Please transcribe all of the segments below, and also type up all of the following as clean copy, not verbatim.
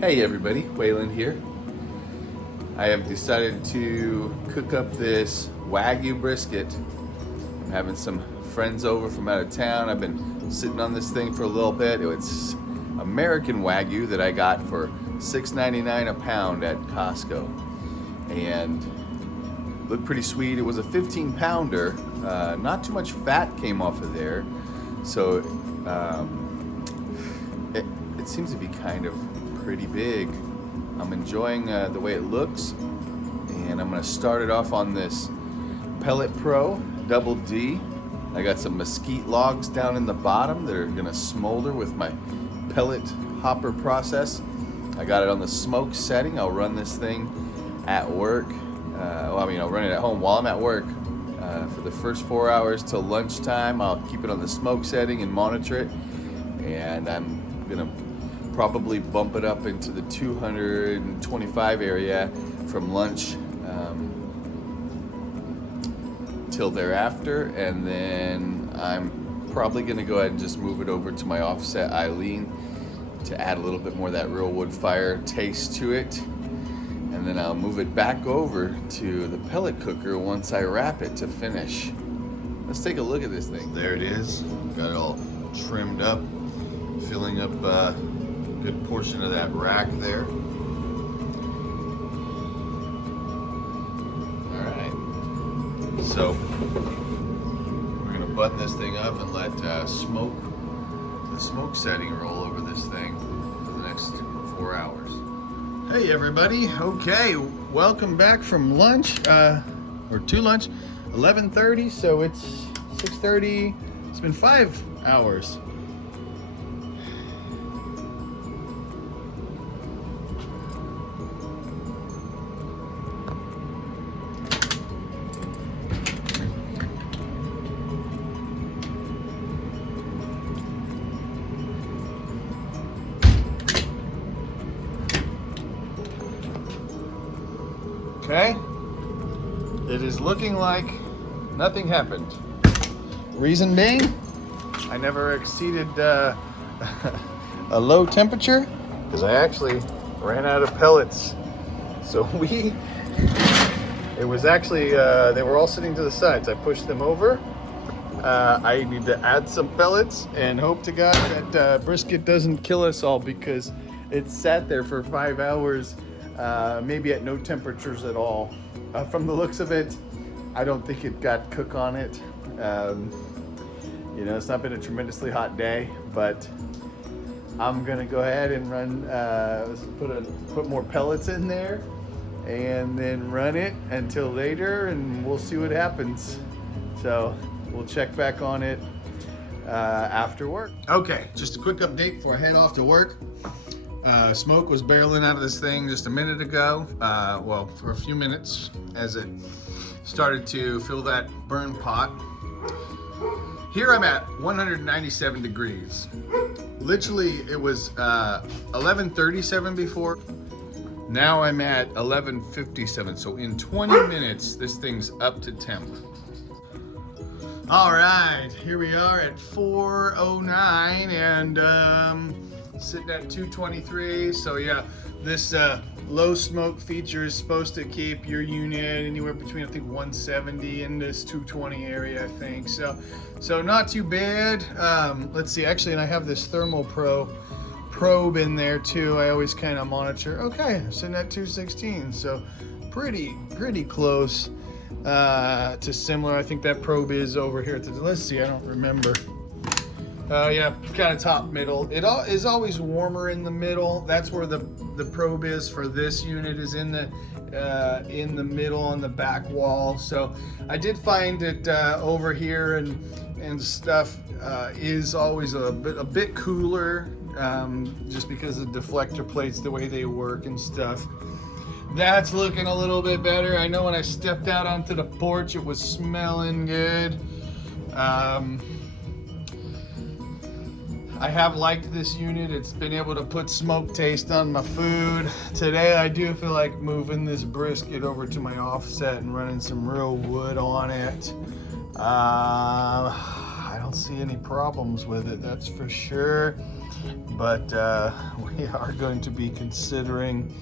Hey everybody, Waylon here. I have decided to cook up this Wagyu brisket. I'm having some friends over from out of town. I've been sitting on this thing for a little bit. It's American Wagyu that I got for $6.99 a pound at Costco. And looked pretty sweet. It was a 15 pounder. Not too much fat came off of there. So it seems to be kind of pretty big. I'm enjoying the way it looks, and I'm gonna start it off on this Pellet Pro Double D. I got some mesquite logs down in the bottom that are gonna smolder with my pellet hopper process. I got it on the smoke setting. I'll run this thing at work. I'll run it at home while I'm at work for the first 4 hours till lunchtime. I'll keep it on the smoke setting and monitor it, and I'm gonna probably bump it up into the 225 area from lunch till thereafter, and then I'm probably going to go ahead and just move it over to my offset Eileen to add a little bit more of that real wood fire taste to it, and then I'll move it back over to the pellet cooker once I wrap it to finish. Let's take a look at this thing. There it is. Got it all trimmed up, filling up good portion of that rack there. All right, so we're gonna button this thing up and let the smoke setting roll over this thing for the next 4 hours. Hey everybody, okay, welcome back from lunch, or to lunch, 11:30, so it's 6:30, it's been 5 hours. Okay, it is looking like nothing happened. Reason being, I never exceeded a low temperature because I actually ran out of pellets. So it was actually, they were all sitting to the sides. I pushed them over. I need to add some pellets and hope to God that brisket doesn't kill us all, because it sat there for 5 hours. Maybe at no temperatures at all. From the looks of it, I don't think it got cook on it. It's not been a tremendously hot day, but I'm gonna go ahead and run, put more pellets in there, and then run it until later, and we'll see what happens. So we'll check back on it after work. Okay, just a quick update before I head off to work. Smoke was barreling out of this thing just a minute ago, for a few minutes, as it started to fill that burn pot. Here I'm at 197 degrees. Literally, it was 11:37 before. Now I'm at 11:57, so in 20 minutes, this thing's up to temp. All right, here we are at 4:09, and sitting at 223. So yeah, this low smoke feature is supposed to keep your unit anywhere between, I think, 170 and this 220 area, I think. So not too bad. Let's see, actually, and I have this Thermal Pro probe in there too. I always kind of monitor. Okay, sitting at 216, so pretty close to similar. I think that probe is over here at the, let's see, I don't remember. Yeah, kind of top middle. It is always warmer in the middle. That's where the probe is for this unit, is in the middle on the back wall. So I did find it over here and stuff is always a bit cooler, just because of the deflector plates, the way they work and stuff. That's looking a little bit better. I know when I stepped out onto the porch, it was smelling good. I have liked this unit. It's been able to put smoke taste on my food. Today I do feel like moving this brisket over to my offset and running some real wood on it. I don't see any problems with it, that's for sure. But we are going to be considering.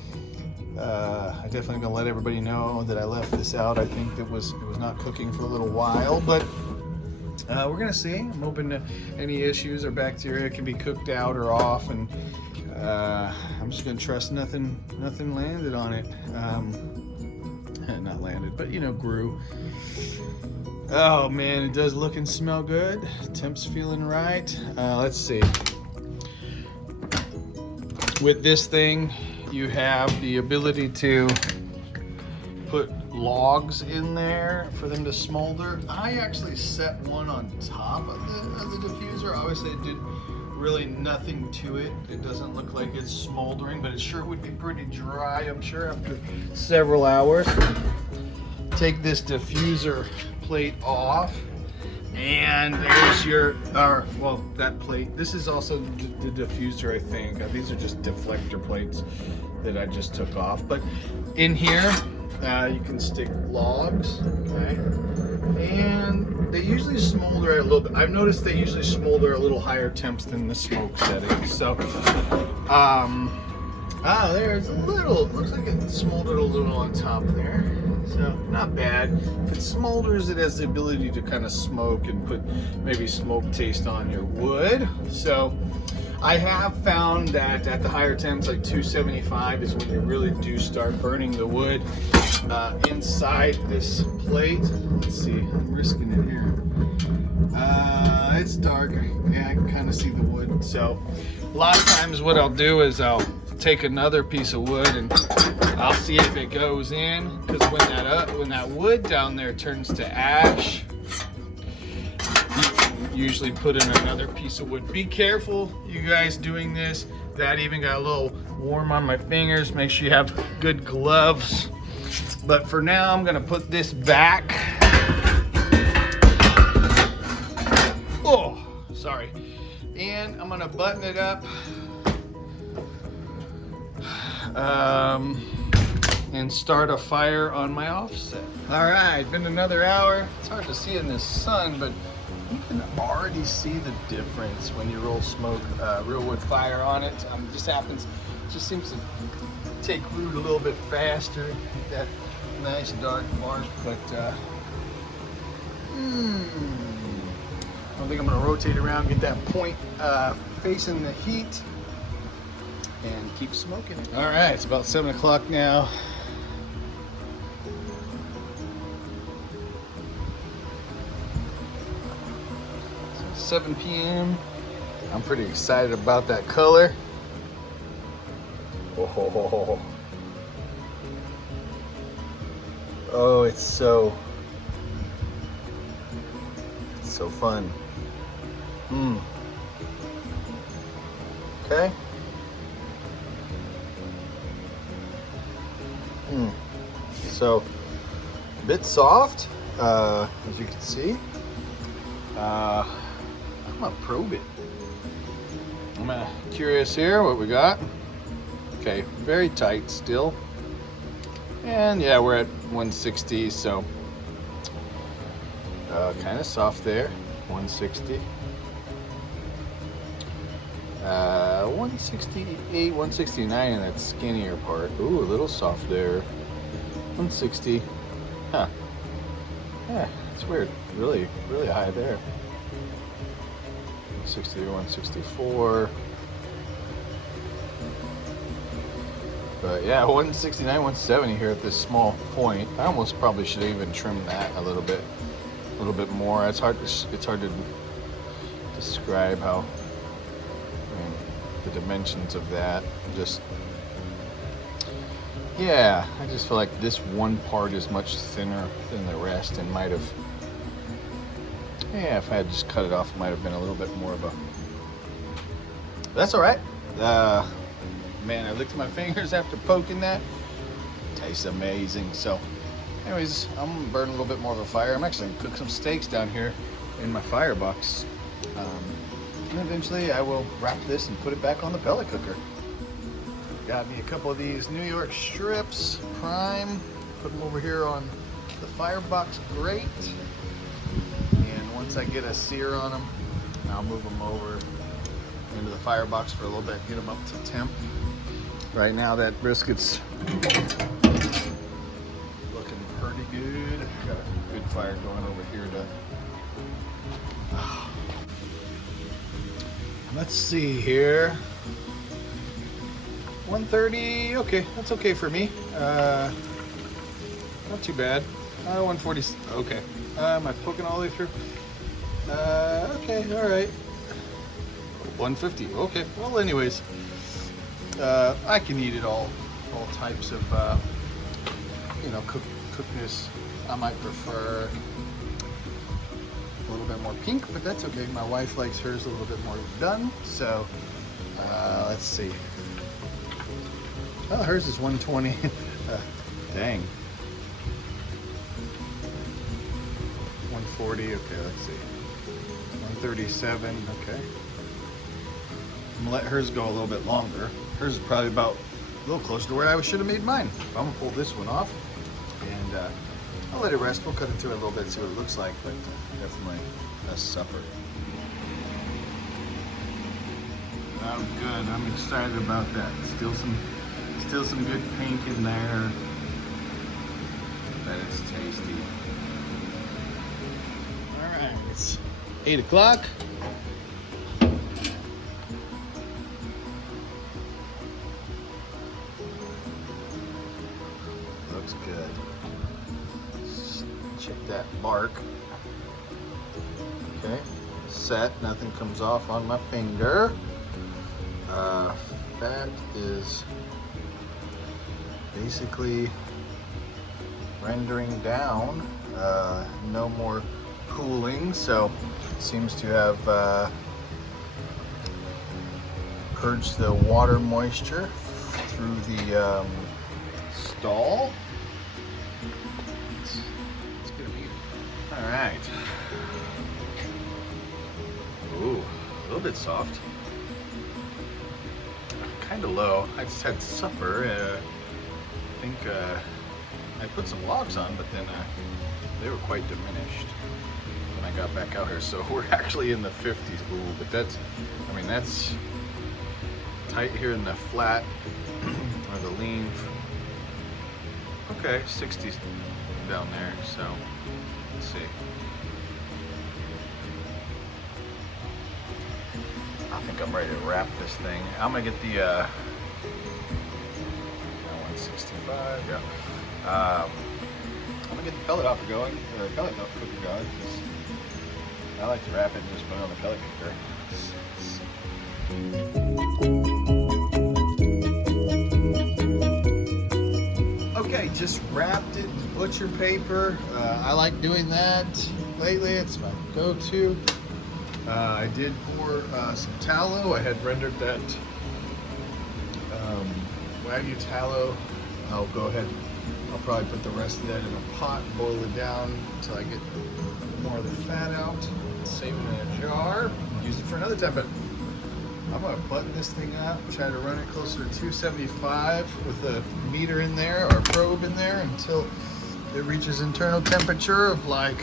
I definitely gonna let everybody know that I left this out. I think it was not cooking for a little while, but we're gonna see. I'm hoping that any issues or bacteria can be cooked out or off, and I'm just gonna trust nothing landed on it. Not landed, but you know, grew. Oh man, it does look and smell good. Temp's feeling right. Let's see. With this thing, you have the ability to put logs in there for them to smolder. I actually set one on top of the diffuser. Obviously it did really nothing to it. It doesn't look like it's smoldering, but it sure would be pretty dry, I'm sure, after several hours. Take this diffuser plate off, and there's your, well, that plate. This is also the diffuser, I think. These are just deflector plates that I just took off. But in here, you can stick logs, okay? And they usually smolder at a little bit. I've noticed they usually smolder a little higher temps than the smoke setting. So, there's a little, looks like it smoldered a little on top there. So, not bad. If it smolders, it has the ability to kind of smoke and put maybe smoke taste on your wood. So, I have found that at the higher temps, like 275, is when you really do start burning the wood inside this plate. Let's see, I'm risking it here. It's dark. Yeah, I can kind of see the wood. So, a lot of times what I'll do is I'll take another piece of wood and I'll see if it goes in, because when that wood down there turns to ash, you can usually put in another piece of wood. Be careful, you guys, doing this. That even got a little warm on my fingers. Make sure you have good gloves. But for now, I'm gonna put this back. Oh, sorry. And I'm gonna button it up. And start a fire on my offset. All right, been another hour. It's hard to see in this sun, but you can already see the difference when you roll smoke, real wood fire on it. Just seems to take root a little bit faster. That nice dark bark, but I don't think I'm gonna rotate around, get that point facing the heat, and keep smoking it. All right, it's about 7 o'clock now. 7 p.m. I'm pretty excited about that color. Oh, it's so fun. Okay. So, a bit soft, as you can see. I'm gonna probe it. I'm curious here what we got. Okay, very tight still. And yeah, we're at 160, so kind of soft there. 160. 168, 169 in that skinnier part. Ooh, a little soft there. 160. Huh. Yeah, it's weird. Really, really high there. 160 to 164. But yeah, 169, 170 here at this small point. I almost probably should have even trimmed that a little bit more. It's hard to describe how, the dimensions of that. Just, yeah, I just feel like this one part is much thinner than the rest, and might have, yeah, if I had just cut it off, it might have been a little bit more of a, that's all right. Man, I licked my fingers after poking that. Tastes amazing. So anyways, I'm gonna burn a little bit more of a fire. I'm actually gonna cook some steaks down here in my firebox. And eventually I will wrap this and put it back on the pellet cooker. Got me a couple of these New York strips, prime. Put them over here on the firebox grate. And once I get a sear on them, I'll move them over into the firebox for a little bit, get them up to temp. Right now that brisket's looking pretty good. Got a good fire going over here to... Let's see here. 130, okay, that's okay for me. Not too bad. 140, okay. Am I poking all the way through? Okay, all right. 150, okay. Well, anyways, I can eat it all types of, cookness. I might prefer a little bit more pink, but that's okay. My wife likes hers a little bit more done, so let's see. Oh, hers is 120. Dang. 140, okay, let's see. 137, okay. I'm gonna let hers go a little bit longer. Hers is probably about a little closer to where I should have made mine. I'm gonna pull this one off and I'll let it rest. We'll cut into it a little bit, see what it looks like, but definitely a supper. That was good. I'm excited about that. Still some good pink in there. But it's tasty. All right, it's 8 o'clock. Looks good. Check that bark. Okay, set. Nothing comes off on my finger. Fat is basically rendering down. No more cooling, so seems to have purged the water moisture through the stall. Let's get a meat. All right. Ooh, a little bit soft. Kind of low. I just had supper. I think I put some logs on, but then they were quite diminished when I got back out here. So we're actually in the 50s. Ooh, but that's tight here in the flat or the lean. Okay, 60s down there. So let's see. I think I'm ready to wrap this thing. I'm gonna get the 165. Yeah. I'm gonna get the pellet hopper going, or pellet cooker going, because I like to wrap it and just put it on the pellet cooker. Okay, just wrapped it in butcher paper. I like doing that lately. It's my go-to. I did pour some tallow. I had rendered that Wagyu tallow. I'll go ahead, I'll probably put the rest of that in a pot, boil it down until I get more of the fat out, save it in a jar, use it for another time. But I'm gonna button this thing up, try to run it closer to 275 with a meter in there or probe in there until it reaches internal temperature of like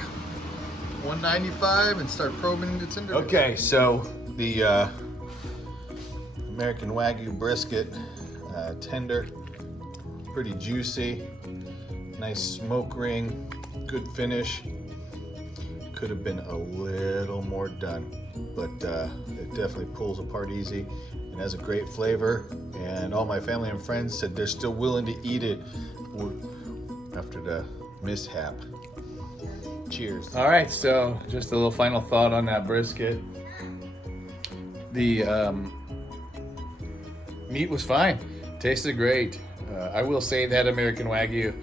195 and start probing the tenderness. Okay, so the American Wagyu brisket, tender, pretty juicy, nice smoke ring, good finish. Could have been a little more done, but it definitely pulls apart easy and has a great flavor. And all my family and friends said they're still willing to eat it after the mishap. Cheers. All right, so just a little final thought on that brisket. The meat was fine, tasted great. I will say that American Wagyu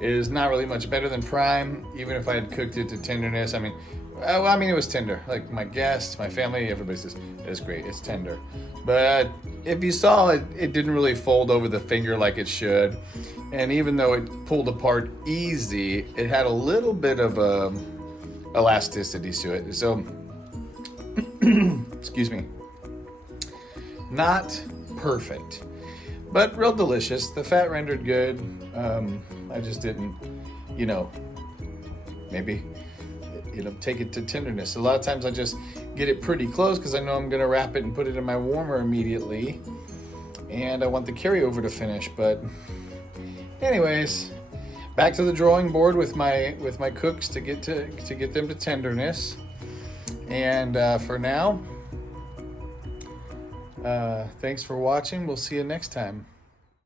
is not really much better than prime, even if I had cooked it to tenderness. I mean, it was tender. Like my guests, my family, everybody says it's great, it's tender. But if you saw it, it didn't really fold over the finger like it should. And even though it pulled apart easy, it had a little bit of elasticity to it. So, excuse me, not perfect, but real delicious. The fat rendered good. I just didn't, maybe, take it to tenderness. A lot of times I just get it pretty close because I know I'm gonna wrap it and put it in my warmer immediately, and I want the carryover to finish. But anyways, back to the drawing board with my cooks to get them to tenderness. And for now, thanks for watching. We'll see you next time.